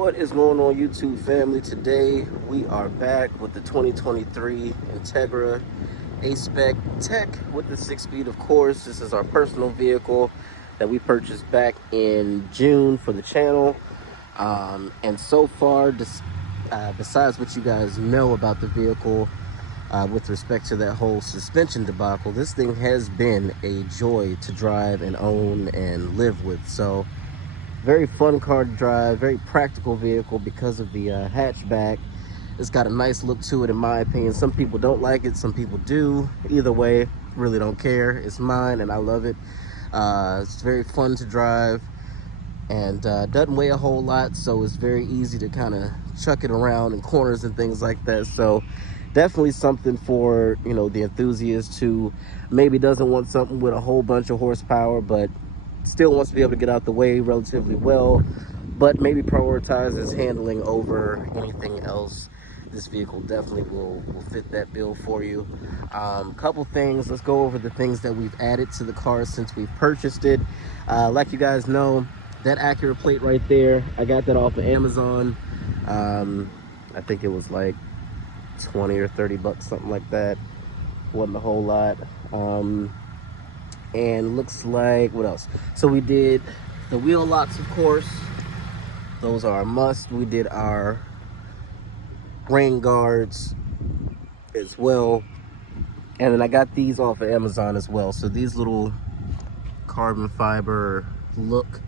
What is going on, YouTube family? Today we are back with the 2023 Integra A-Spec Tech with the 6-speed, of course. This is our personal vehicle that we purchased back in June for the channel. And so far, besides what you guys know about the vehicle with respect to that whole suspension debacle, this thing has been a joy to drive and own and live with. So very fun car to drive, very practical vehicle because of the hatchback. It's got a nice look to it, in my opinion. Some people don't like it, some people do. Either way, really don't care. It's mine and I love it. It's very fun to drive and doesn't weigh a whole lot, so it's very easy to kind of chuck it around in corners and things like that. So definitely something for, you know, the enthusiast who maybe doesn't want something with a whole bunch of horsepower, but still wants to be able to get out the way relatively well, but maybe prioritizes handling over anything else. This vehicle definitely will fit that bill for you. Couple things, let's go over the things that we've added to the car since we've purchased it. Like you guys know, that Acura plate right there, I got that off of Amazon. I think it was like 20 or 30 bucks, something like that. Wasn't a whole lot. And looks like, what else? So we did the wheel locks, of course. Those are a must. We did our rain guards as well. And then I got these off of Amazon as well. So these little carbon fiber look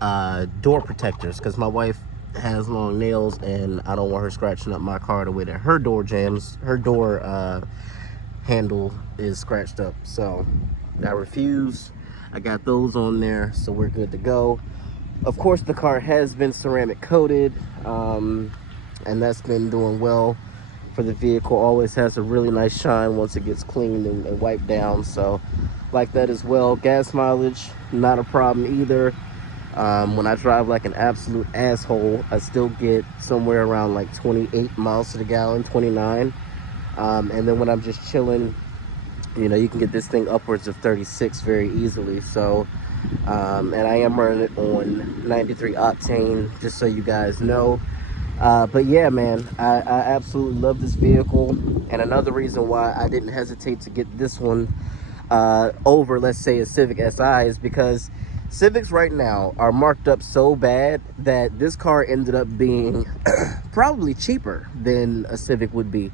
door protectors, because my wife has long nails and I don't want her scratching up my car the way that her door jams, her door handle is scratched up. So I refuse. I got those on there, so we're good to go. Of course, the car has been ceramic coated, and that's been doing well for the vehicle. Always has a really nice shine once it gets cleaned and wiped down, so like that as well. Gas mileage, not a problem either. When I drive like an absolute asshole, I still get somewhere around like 28 miles to the gallon, 29. And then when I'm just chilling, you know, you can get this thing upwards of 36 very easily. So and I am running it on 93 octane, just so you guys know. But yeah, man, I absolutely love this vehicle. And another reason why I didn't hesitate to get this one over, let's say, a Civic Si is because Civics right now are marked up so bad that this car ended up being probably cheaper than a Civic would be.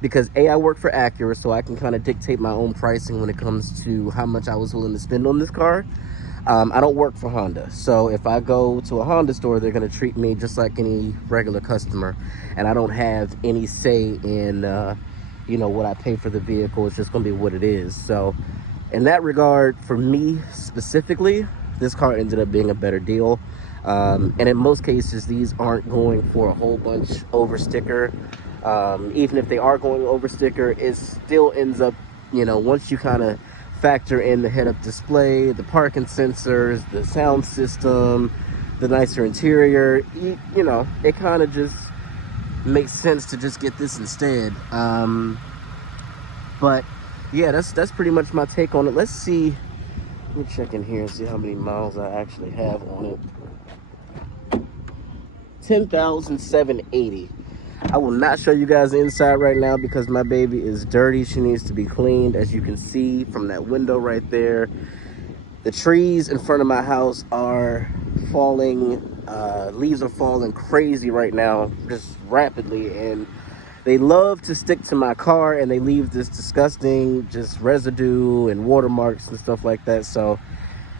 Because I work for Acura, so I can kind of dictate my own pricing when it comes to how much I was willing to spend on this car. I don't work for Honda, so if I go to a Honda store, they're going to treat me just like any regular customer, and I don't have any say in you know, what I pay for the vehicle. It's just going to be what it is. So in that regard, for me specifically, this car ended up being a better deal. And in most cases, these aren't going for a whole bunch over sticker. Even if they are going over sticker, it still ends up, you know, once you kind of factor in the head-up display, the parking sensors, the sound system, the nicer interior, you know, it kind of just makes sense to just get this instead. But yeah, that's pretty much my take on it. Let's see, let me check in here and see how many miles I actually have on it. 10,780. I will not show you guys the inside right now because my baby is dirty. She needs to be cleaned, as you can see from that window right there. The trees in front of my house are falling. Leaves are falling crazy right now, just rapidly, and they love to stick to my car, and they leave this disgusting just residue and watermarks and stuff like that. So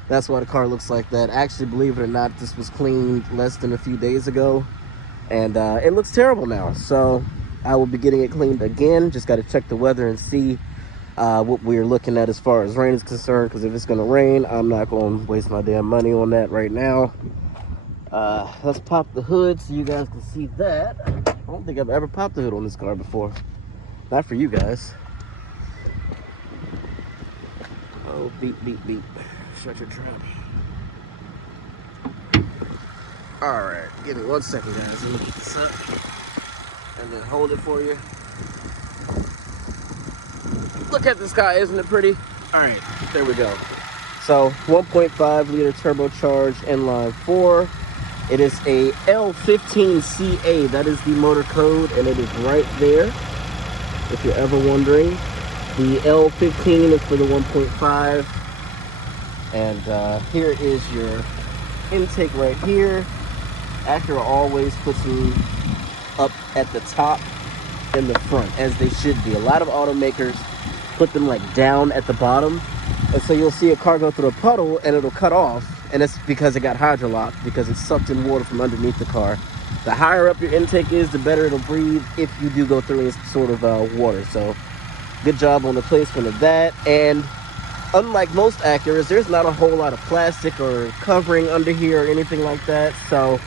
that's why the car looks like that. Actually, believe it or not, this was cleaned less than a few days ago, and it looks terrible now. So I will be getting it cleaned again. Just got to check the weather and see what we're looking at as far as rain is concerned, because if it's going to rain, I'm not going to waste my damn money on that right now. Let's pop the hood so you guys can see that. I don't think I've ever popped the hood on this car before. Not for you guys. Oh, beep, beep, beep. Shut your trap. Alright, give me 1 second, guys. Let me get this up and then hold it for you. Look at the sky, isn't it pretty? Alright, there we go. So 1.5 liter turbocharged inline 4. It is a L15CA. That is the motor code, and it is right there, if you're ever wondering. The L15 is for the 1.5. And here is your intake right here. Acura always puts them up at the top in the front, as they should be. A lot of automakers put them like down at the bottom, and so you'll see a car go through a puddle and it'll cut off, and it's because it got hydrolocked, because it sucked in water from underneath the car. The higher up your intake is, the better it'll breathe if you do go through any sort of water. So good job on the placement of that. And unlike most Acuras, there's not a whole lot of plastic or covering under here or anything like that. So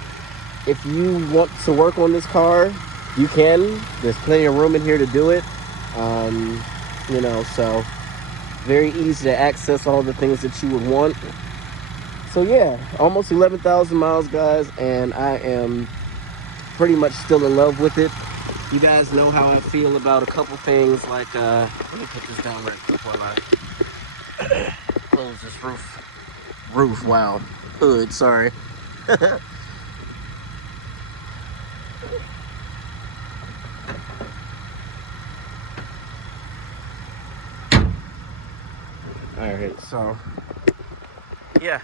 if you want to work on this car, you can. There's plenty of room in here to do it. You know, so very easy to access all the things that you would want. So yeah, almost 11,000 miles, guys, and I am pretty much still in love with it. You guys know how I feel about a couple things, like let me put this down right quick while I close this roof, wow, hood, sorry. All right, so yeah,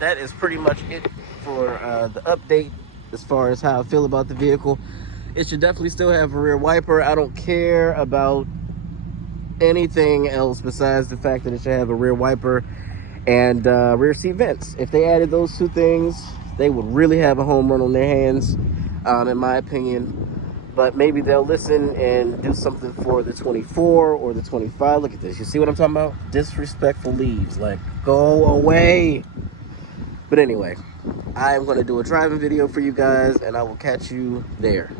that is pretty much it for the update as far as how I feel about the vehicle. It should definitely still have a rear wiper. I don't care about anything else besides the fact that it should have a rear wiper and rear seat vents. If they added those two things, they would really have a home run on their hands, in my opinion. But maybe they'll listen and do something for the 24 or the 25. Look at this. You see what I'm talking about? Disrespectful leaves. Like, go away. But anyway, I'm going to do a driving video for you guys, and I will catch you there.